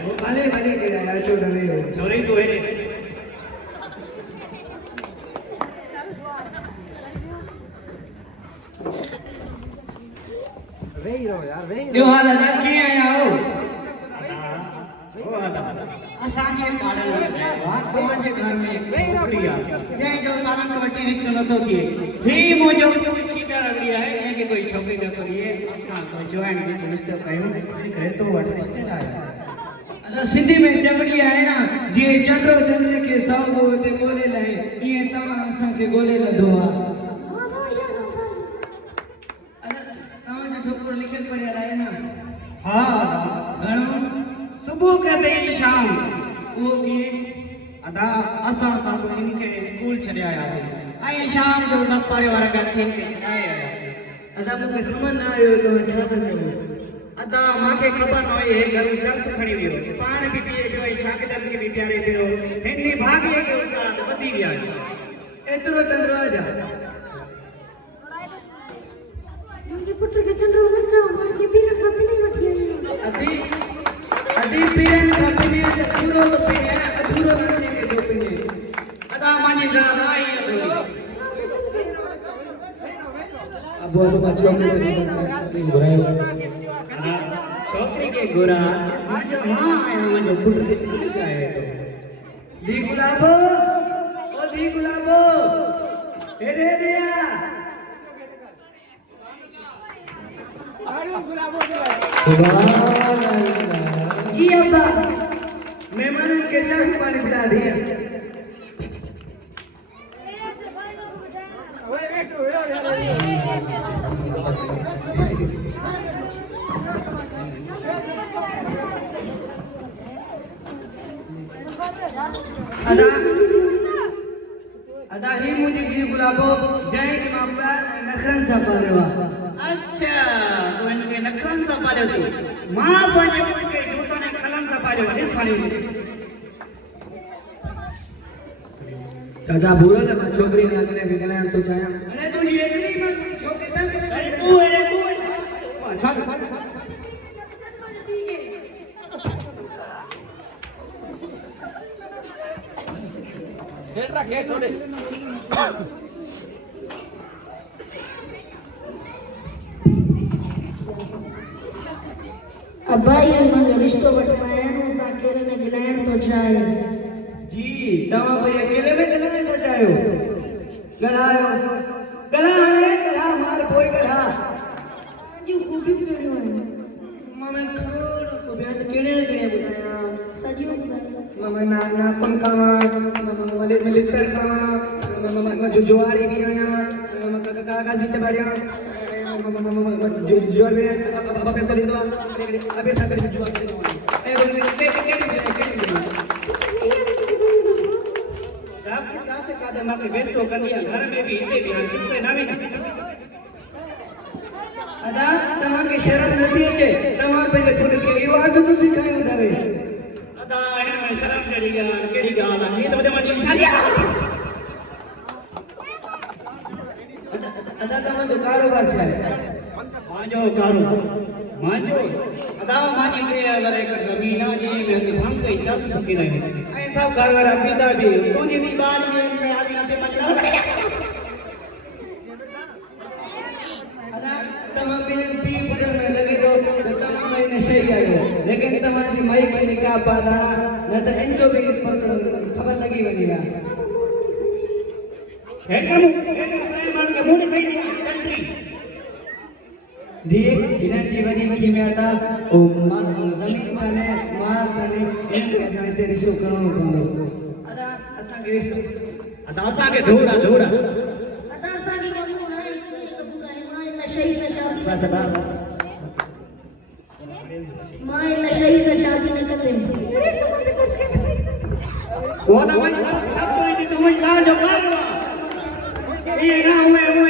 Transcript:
भले भले केड़ा नाचो दवे हो छोरी तो है वेई रो यार वेई यो हाल दादा के आया हो ओ दादा असांजे काड़े बात तव्हांजे घर में छोकरी आ जंहिं जो सालन खां वठी रिश्तो नथो थिए ही मुंहिंजो सीधा रगड़ी आहे जंहिंखे कोई छोकिरी नथो ॾिए असां सोचियो आहे कि रिश्तो कयूं इन करे तो वटि रिश्तेदार अदा सिंधी में चवड़ी आहे ना जे चंद्रो चंद्र के सागो ते गोले लाए ये तमा असां के गोले लधो आ अदा तमा जो छोकरो लिखल पढ़ियल आहे ना हां घणो सुबह कहते हैं शाम वो की अदा असां सब इनके स्कूल छॾे आयासीं ऐं शाम जो सब परिवार गॾु के छॾाए आयासीं अदा मूंखे समझ न आयो तो छा त चयो अदा मांखे ख़बर न हुई घर चर्स खणी वियो पाण बि पिए पियो ऐं शागिर्दनि खे बि प्यारे पियो हिन भाॻीअ खे उस्ताद वधी विया एतिरो चंद्रो आजा मुझे पुत्र के चंद्रो न जाओ मां के पीर का भी नहीं वठी आई अभी अभी पीरन का पिने पूरो तो पिने अधूरो करने के जो पिने अदा मांजी ज़ाल आई अधूरी अब वो बच्चों के नहीं बुराई छोकरी के गोरा मुंहिंजो मां ऐं मुंहिंजो पुटु ॾिसी जाए दी गुलाबो ओ दी गुलाबो हेडे हेडिया अरे गुलाबो जी अब्बा मेहमानन के चाय पानी पिला दिया अदा अदा ही मुझे दी गुलाबो जय के मापा नखरन सा पालेवा अच्छा तो इनके नखरन सा पालियो थी मां पंहिंजे पुट खे जूता ने खलन सा पालियो ॾिस हाणे चाचा भूलो ना मैं छोकरी ना करे विकलांग तो चाया अरे तू ये नहीं मैं छोकरी सा करे अरे तू छा खेल रख छोड़े अब्बा ये मन रिश्तो वठवाया नो साकेरे में गिलाइण तो चाहे जी तवा भाई अकेले में गलाने तो चाहो गलायो गला है गला मार कोई गला जी खूबी करियो है ममे खोड़ को बेत केने केने बुधाया सजियो बुधाया ममे ना फोन कावा ममे मलितर कावा ममे जो जुआरी भी आया ममे काका भी चबाड़िया जो जुआर भी अब पैसा दे दो अबे साकर भी जुआर दे दो ए के काते काते मां के बेस्तो कंदी घर में भी इते भी चुपे ना भी अदा तमा के शर्म नथी अचे तमा पहले खुद के यो आदत तो सिखायो दावे अदा हिन में शर्म केड़ी ॻाल्हि आहे ये तो मुंहिंजी निशानी आहे अदा तमा जो कारोबार छे मांजो अदा मांजी 3000 एकड़ ज़मीन आहे जी में असीं भंग कई चर्च फुकी रहियूं ऐं सब घर वारा पीता बि तुंहिंजी दी ॿार में आदमी न ते मंझि अदा तमा पी पुजन में लगे तो तमा में नशे आयो लेकिन तमा जी माई के निकाह पादा न त इनजो भी खबर लगी वनी ना हेकर मान के मुंह नहीं कंट्री दी इना जी वनी कीमता ओ जमीन तने माल तने इन के असां ते रिश्तो करणो पवंदो अदा असां के रिश्तो अदा असां के धोड़ा अदा सागी का मुंह है कबूल है मां नशे से शादी बस बाबा मां नशे से शादी न करते अरे तुम्हारे पास के वो तो मैं सब तो इतनी तुम्हें जान जो कर ये ना हुए